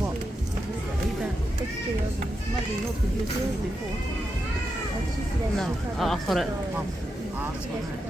what? No. あ、それ。あ、そうね。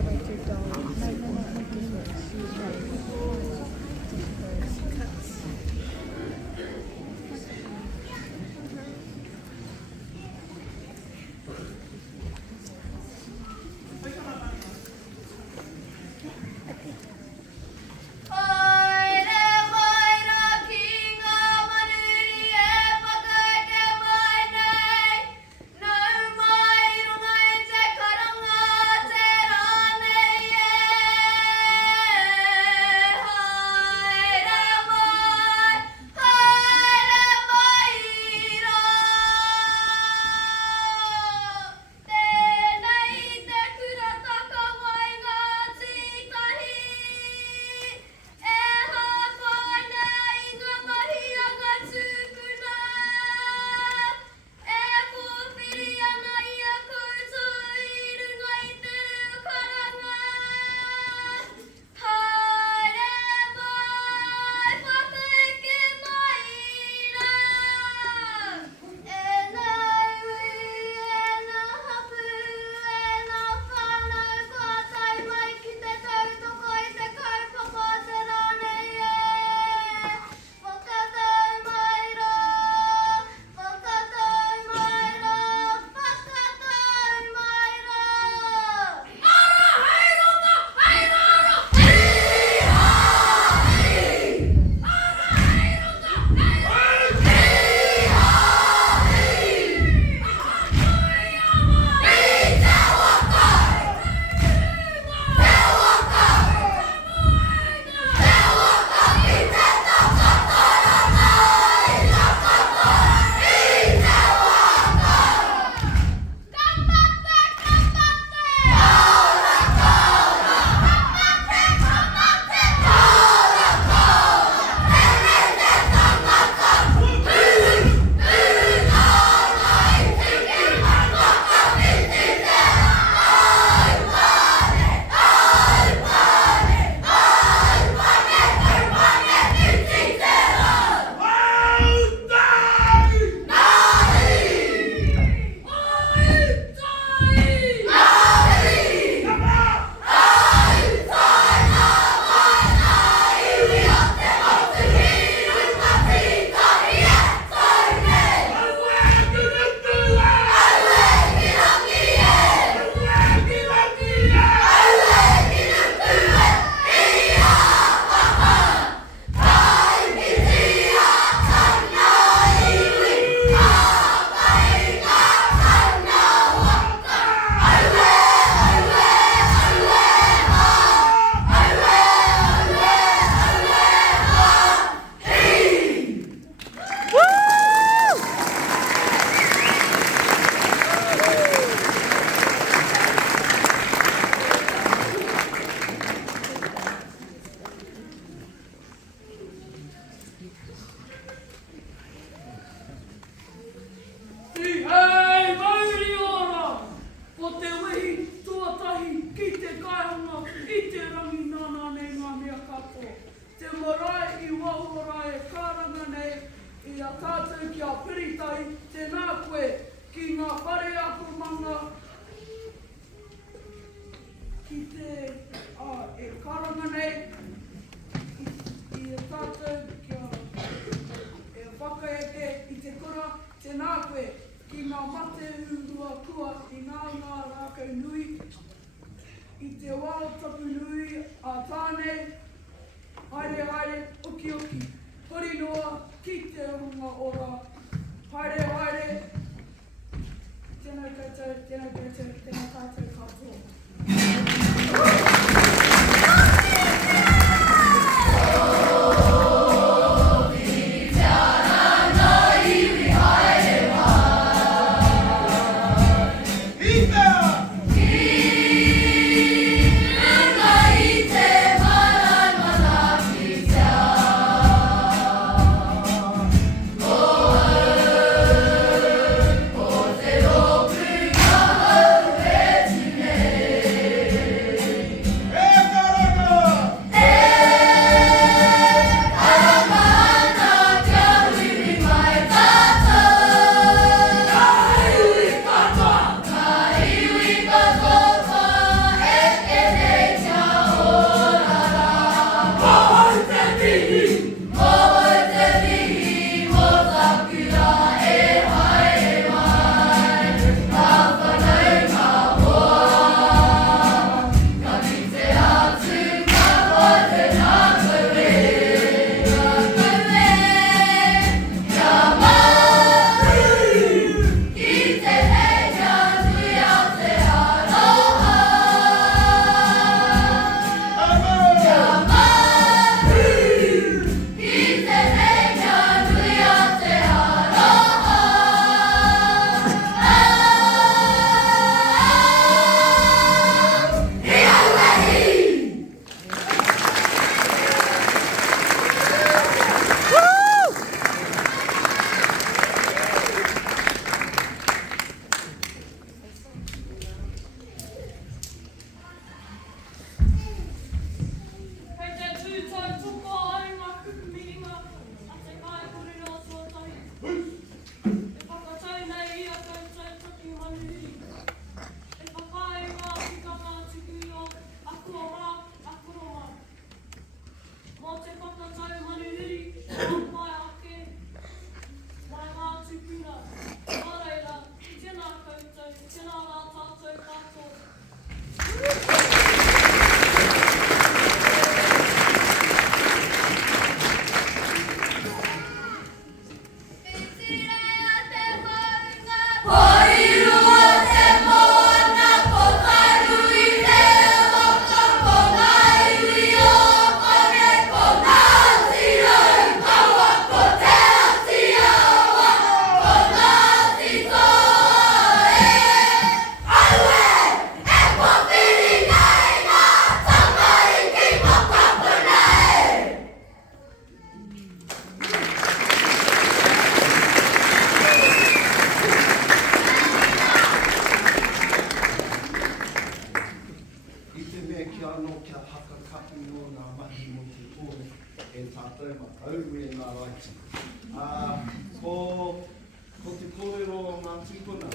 Ko te kōrero o ngā tūpuna,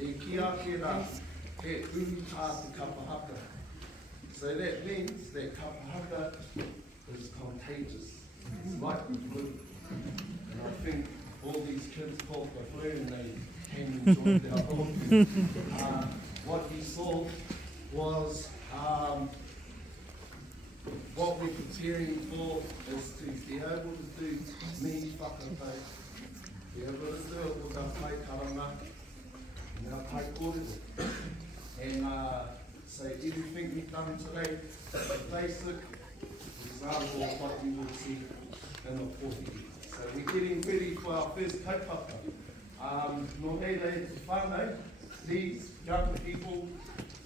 e ki ake rā, he uru tā te kapa haka. So that means that kapa haka is contagious. It's like the flu. And I think all these kids caught the flu and they came and joined our home. What you saw was what we're preparing for is to be able to do me whakatai. Be able to do it with our pai karanga and our pai kōrero. And so everything we've done today, the basic example of what you will see in the pōhiki. So we're getting ready for our first kaupapa. No reire te whānau, these young people,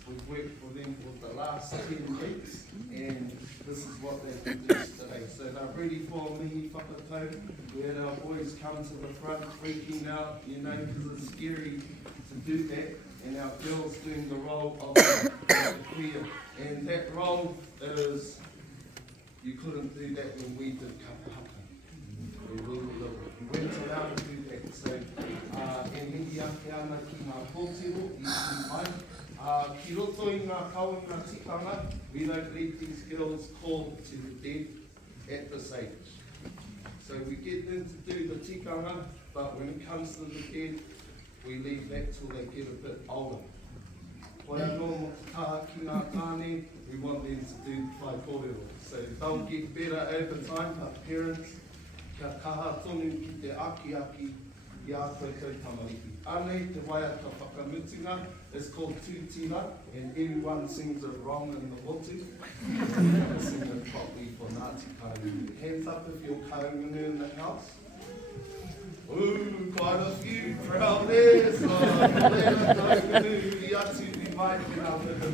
we've worked for them for the last 10 weeks, and this is what they produced today. So they're ready for mihi whakatau. We had our boys come to the front freaking out, you know, because it's scary to do that. And our girls doing the role of the queer. And that role is, you couldn't do that when we did kapa haka. We weren't allowed to do that. So, e mihi ake ana ki ngā pōtero, i TBI. Ki roto i ngā kaunga tikanga, we don't leave these girls called to the dead at this age. So we get them to do the tikanga, but when it comes to the dead, we leave that till they get a bit older. Wai anō mo te taha ki ngā tāne, we want them to do whai kōrero. So they'll get better over time, but parents, kia kaha tonu ki te aki i a koutou tamariki. Anei, te waiata whakamutunga is called tūtira, and everyone sings it wrong in the hotu. Sing it properly for Ngāti Kaurunu. Hands up if you're kaurunu in the house. Ooh, quite a few proud there, so I atu I might get out of the